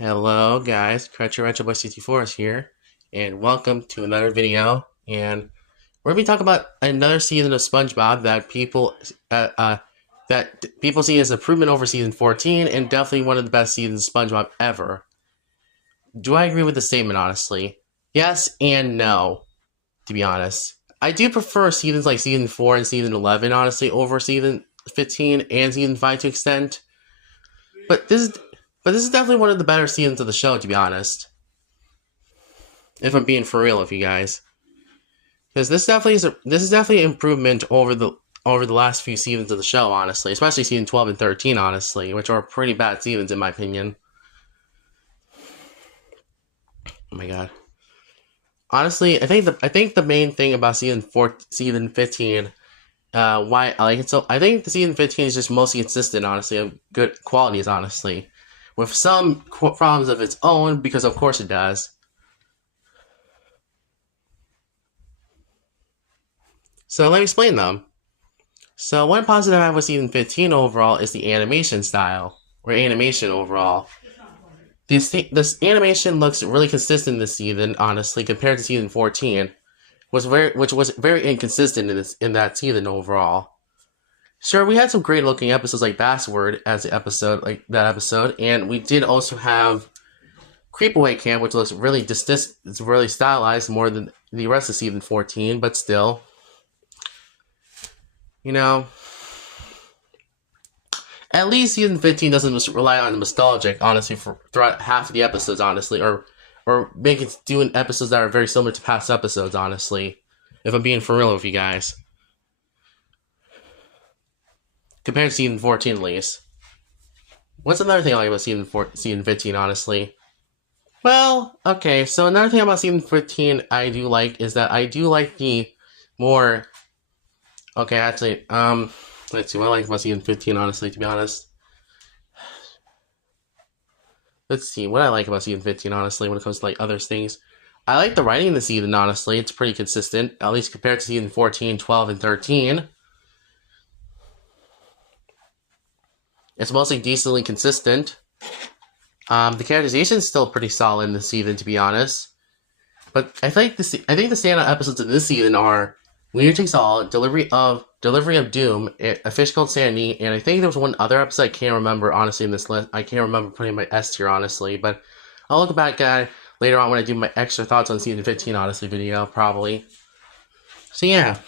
Hello guys, Boy 64 is here, and welcome to another video. And we're gonna be talking about another season of SpongeBob that people see as improvement over season 14, and definitely one of the best seasons of SpongeBob ever. Do I agree with the statement? Honestly, yes and no. To be honest, I do prefer seasons like season 4 and season 11, honestly, over season 15 and season 5 to extent. But this is definitely one of the better seasons of the show, to be honest. If I'm being for real with you guys, because this is definitely an improvement over the last few seasons of the show, honestly, especially season 12 and 13, honestly, which are pretty bad seasons in my opinion. Oh my god. Honestly, I think the main thing about season 15, why I like it so, I think the season 15 is just mostly consistent, honestly, of good qualities, honestly, with some problems of its own, because of course it does. So let me explain them. So one positive I have with season 15 overall is the animation style, or animation overall. This animation looks really consistent this season, honestly, compared to season 14, which was very inconsistent in that season overall. Sure, we had some great looking episodes like Bassword as the episode, and we did also have Creepaway Camp, which looks really it's really stylized more than the rest of season 14, but still, you know, at least season 15 doesn't rely on nostalgic, honestly, for throughout half of the episodes, honestly, or doing episodes that are very similar to past episodes, honestly. If I'm being for real with you guys, compared to season 14, at least. What's another thing I like about season 15, honestly? Well, okay, so another thing about season 15 I do like is that I do like the more. Okay, actually, let's see what I like about season 15, honestly, to be honest. Let's see what I like about season 15, honestly, when it comes to like other things. I like the writing in the season, honestly. It's pretty consistent, at least compared to season 14, 12, and 13. It's mostly decently consistent. The characterization is still pretty solid in this season, to be honest. But I think the standout episodes in this season are Winner Takes All, Delivery of Doom, A Fish Called Sandy, and I think there was one other episode I can't remember, honestly, in this list. I can't remember putting my S tier, honestly, but I'll look back at it later on when I do my extra thoughts on season 15, honestly, video, probably. So yeah.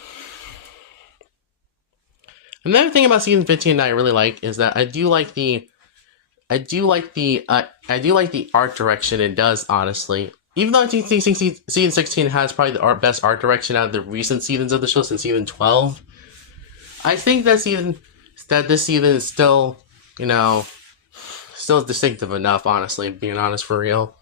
Another thing about season 15 that I really like is that I do like the art direction it does, honestly. Even though I think season 16 has probably the best art direction out of the recent seasons of the show since season 12, I think this season is still, still distinctive enough, honestly, being honest for real.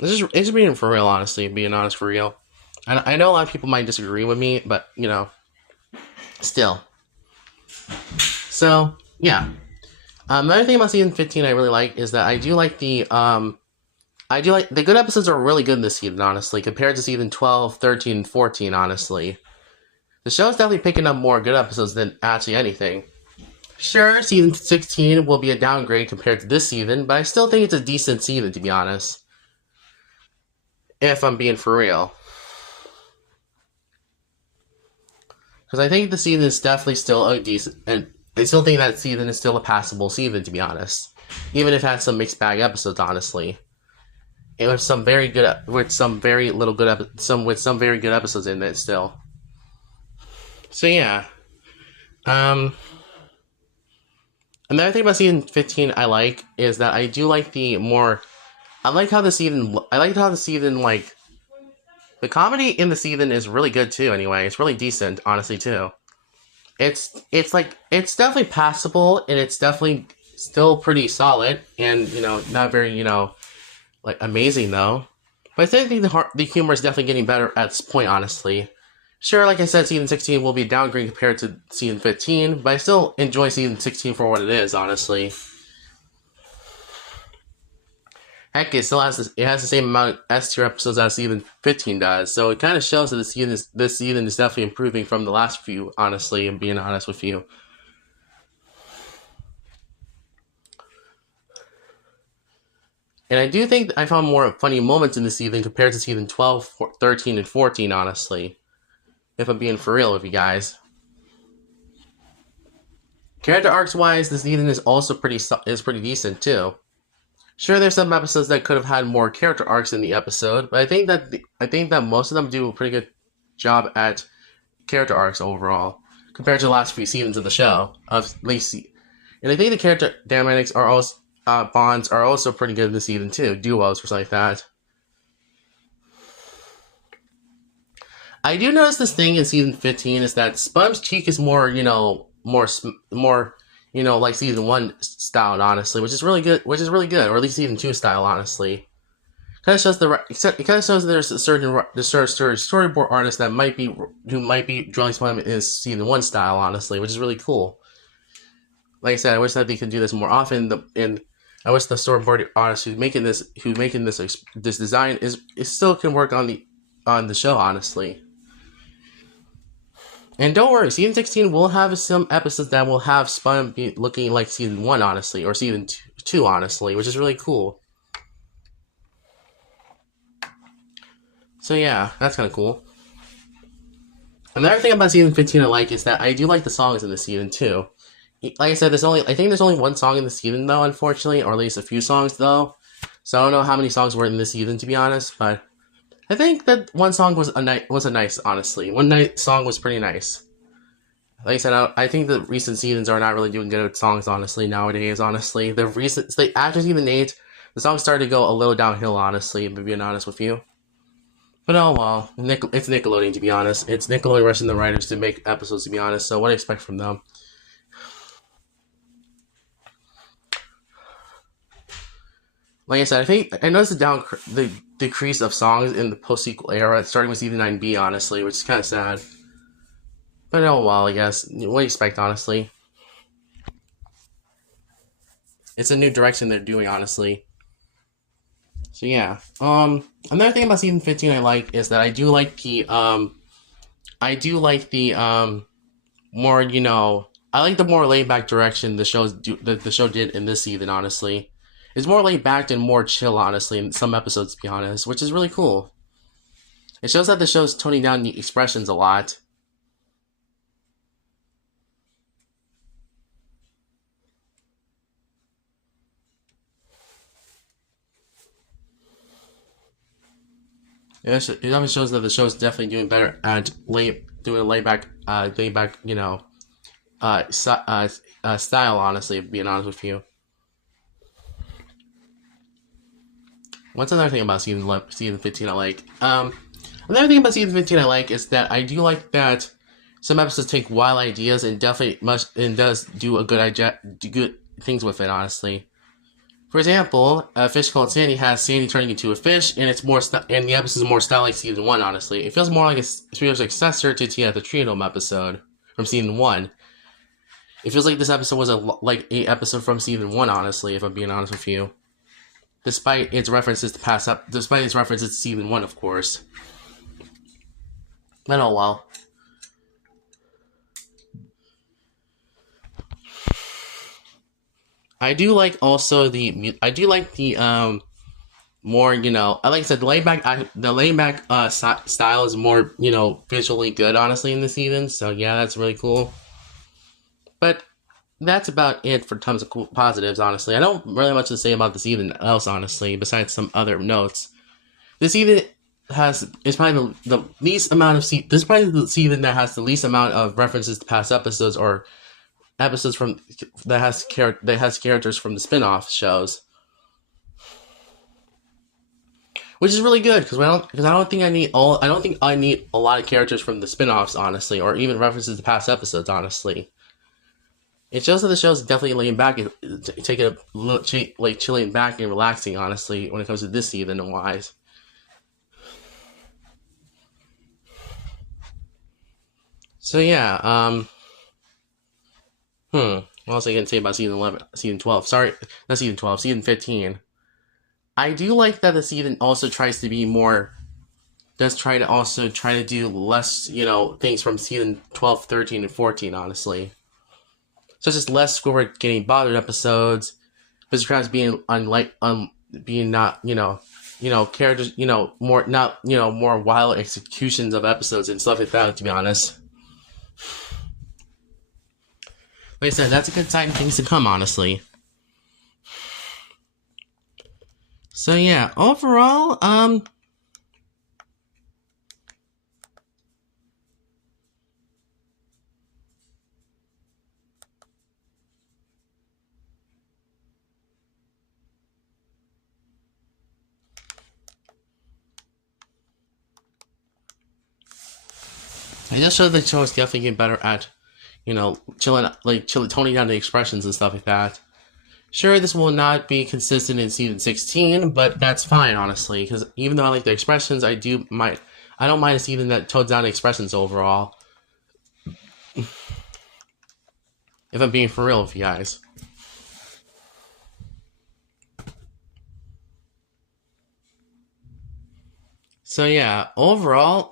It's just being for real, honestly, being honest for real. I know a lot of people might disagree with me, but, still. So, yeah. Another thing about season 15 I really like is that I do like the good episodes are really good in this season, honestly, compared to season 12, 13, and 14, honestly. The show is definitely picking up more good episodes than actually anything. Sure, season 16 will be a downgrade compared to this season, but I still think it's a decent season, to be honest. If I'm being for real. Because I think the season is definitely still a decent, and I still think that season is still a passable season, to be honest. Even if it had some mixed bag episodes, honestly. And with some very good episodes in it still. So yeah. Another thing about season 15 I like is that I do like I like how the season like the comedy in the season is really good too, anyway. It's really decent, honestly, too. It's definitely passable, and it's definitely still pretty solid, and, not very, like, amazing, though. But I think the humor is definitely getting better at this point, honestly. Sure, like I said, season 16 will be a downgrade compared to season 15, but I still enjoy season 16 for what it is, honestly. Heck, it has the same amount of S tier episodes as season 15 does. So it kind of shows that this season is definitely improving from the last few. Honestly, and being honest with you. And I do think I found more funny moments in this season compared to season 12, 13, and 14, honestly. If I'm being for real with you guys. Character arcs wise, this season is also pretty decent too. Sure, there's some episodes that could have had more character arcs in the episode, but I think that most of them do a pretty good job at character arcs overall compared to the last few seasons of the show of Lacey. And I think the character dynamics are also bonds are also pretty good this season too, duos or something like that. I do notice this thing in season 15 is that Sponge's cheek is more, more, like season 1 styled, honestly, which is really good, or at least season 2 style, honestly. Kind of shows it kind of shows that there's a certain storyboard artist who might be drawing Sponge in season 1 style, honestly, which is really cool. Like I said, I wish that they could do this more often, and I wish the storyboard artist who's making this design is still can work on the show, honestly. And don't worry, season 16 will have some episodes that will have Spun be looking like season 1, honestly, or season 2, honestly, which is really cool. So yeah, that's kind of cool. Another thing about season 15 I like is that I do like the songs in the season too. Like I said, I think there's only one song in the season though, unfortunately, or at least a few songs though. So I don't know how many songs were in this season to be honest, but I think that one song was a nice, honestly. One night song was pretty nice. Like I said, I think the recent seasons are not really doing good with songs, honestly, nowadays, honestly. After season 8, the songs started to go a little downhill, honestly, to be honest with you. But oh well, it's Nickelodeon, to be honest. It's Nickelodeon rushing the writers to make episodes, to be honest, so what do I expect from them? Like I said, I noticed the decrease of songs in the post-sequel era, starting with season 9B, honestly, which is kind of sad. But oh well, I guess. What do you expect, honestly? It's a new direction they're doing, honestly. So yeah. Another thing about season 15 I like is that I do like the more, I like the more laid back direction the show did in this season, honestly. It's more laid back and more chill, honestly, in some episodes, to be honest, which is really cool. It shows that the show's toning down the expressions a lot. It definitely shows that the show's definitely doing better at doing a laid back, style. Honestly, being honest with you. What's another thing about season 15 I like? Another thing about season 15 I like is that I do like that some episodes take wild ideas and does do good things with it. Honestly, for example, A Fish Called Sandy has Sandy turning into a fish, and and the episode is more style like season 1. Honestly, it feels more like a spiritual successor to Tia the Trinome episode from season 1. It feels like this episode was like a episode from season 1. Honestly, if I'm being honest with you. Despite its references to season 1, of course. But oh well. I do like the more, like I said, the laid back style is more, visually good, honestly, in the season. So yeah, that's really cool. But that's about it for tons of cool positives, honestly. I don't really much to say about the season else, honestly, besides some other notes. This season is probably the least amount of this is probably the season that has the least amount of references to past episodes or episodes that has characters from the spin-off shows, which is really good because I don't think I need a lot of characters from the spin-offs, honestly, or even references to past episodes, honestly. It shows that the show's definitely laying back, taking a little chilling back and relaxing, honestly, when it comes to this season and wise. So yeah, what else I can say about season 11, season 12? Sorry, not season 12, season 15. I do like that the season also tries to be more. Does try to also try to do less, things from season 12, 13, and 14. Honestly, such as less Squidward getting bothered episodes, Mr. Krabs being being not, characters, more not, more wild executions of episodes and stuff like that. To be honest, like I said, that's a good sign of things to come. Honestly. So yeah, overall, I just show the show is definitely getting better at, toning down the expressions and stuff like that. Sure, this will not be consistent in season 16, but that's fine, honestly, because even though I like the expressions, I don't mind a season that tones down the expressions overall. If I'm being for real with you guys. So yeah, overall,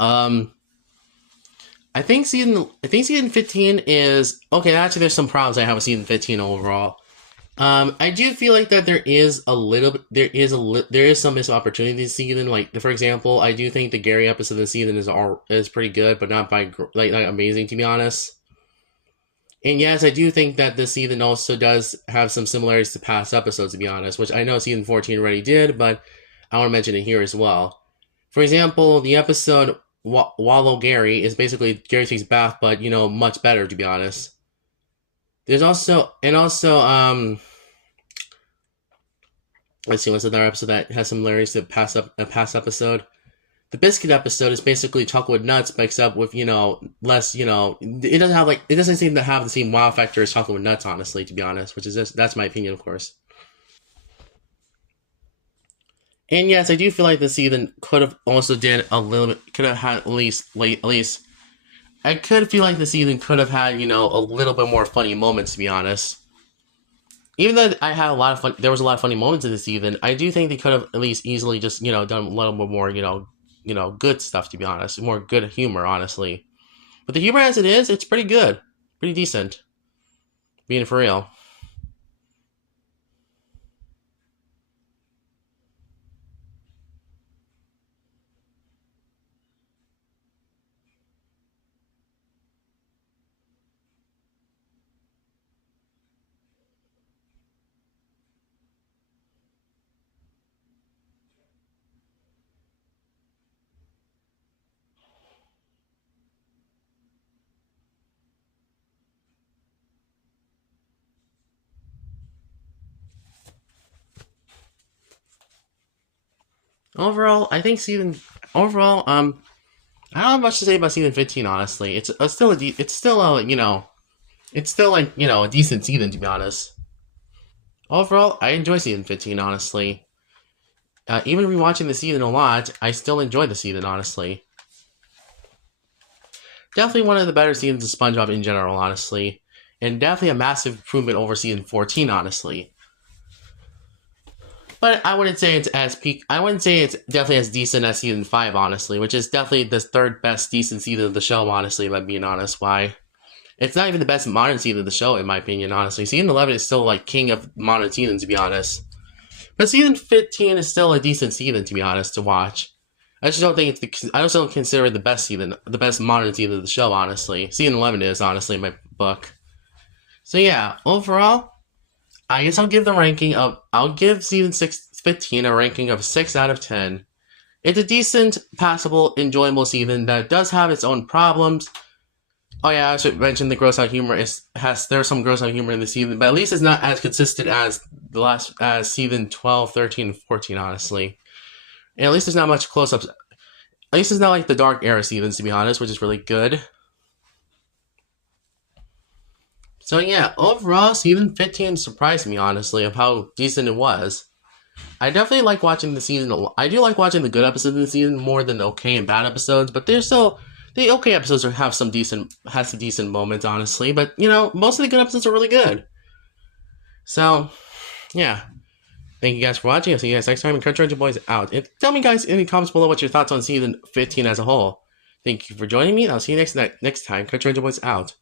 I think season 15 is okay. Actually, there's some problems I have with season 15 overall. I do feel like that there is some missed opportunity this season. Like, for example, I do think the Gary episode of the season is pretty good, but not by like amazing, to be honest. And yes, I do think that this season also does have some similarities to past episodes, to be honest, which I know season 14 already did, but I want to mention it here as well. For example, the episode Wallow Gary is basically Gary takes bath, but much better, to be honest. There's also let's see, what's another episode that has similarities to a past episode? The biscuit episode is basically chocolate nuts mixed up with less, it doesn't seem to have the same wow factor as chocolate nuts, honestly, to be honest, which is that's my opinion, of course. And yes, I do feel like the season could have also could have had at least I could feel like the season could have had, a little bit more funny moments, to be honest. Even though I had there was a lot of funny moments in the season, I do think they could have at least easily just, done a little bit more, good stuff, to be honest. More good humor, honestly. But the humor as it is, it's pretty good. Pretty decent. Being for real. Overall, I think overall, I don't have much to say about season 15. Honestly, it's still a decent season, to be honest. Overall, I enjoy season 15. Honestly, even rewatching the season a lot, I still enjoy the season. Honestly, definitely one of the better seasons of SpongeBob in general. Honestly, and definitely a massive improvement over season 14. Honestly. But I wouldn't say it's as peak. I wouldn't say it's definitely as decent as season 5, honestly, which is definitely the third best decent season of the show, honestly, if I'm being honest. Why? It's not even the best modern season of the show, in my opinion, honestly. Season 11 is still, king of modern seasons, to be honest. But season 15 is still a decent season, to be honest, to watch. I just don't think I also don't consider it the best season, the best modern season of the show, honestly. Season 11 is, honestly, in my book. So yeah, overall, I guess I'll give season 15 a ranking of 6 out of 10. It's a decent, passable, enjoyable season that does have its own problems. Oh yeah, I should mention the gross out humor there's some gross out humor in the season, but at least it's not as consistent as as season 12, 13, and 14, honestly. And at least there's not much close ups. At least it's not like the dark era seasons, to be honest, which is really good. So yeah, overall, season 15 surprised me, honestly, of how decent it was. I definitely like watching the season. I do like watching the good episodes of the season more than the okay and bad episodes, but there's still the okay episodes have some decent moments, honestly. But most of the good episodes are really good. So, yeah. Thank you guys for watching. I'll see you guys next time. And Country Ranger Boys out. And tell me, guys, in the comments below what your thoughts on season 15 as a whole. Thank you for joining me, and I'll see you next time. Country Ranger Boys out.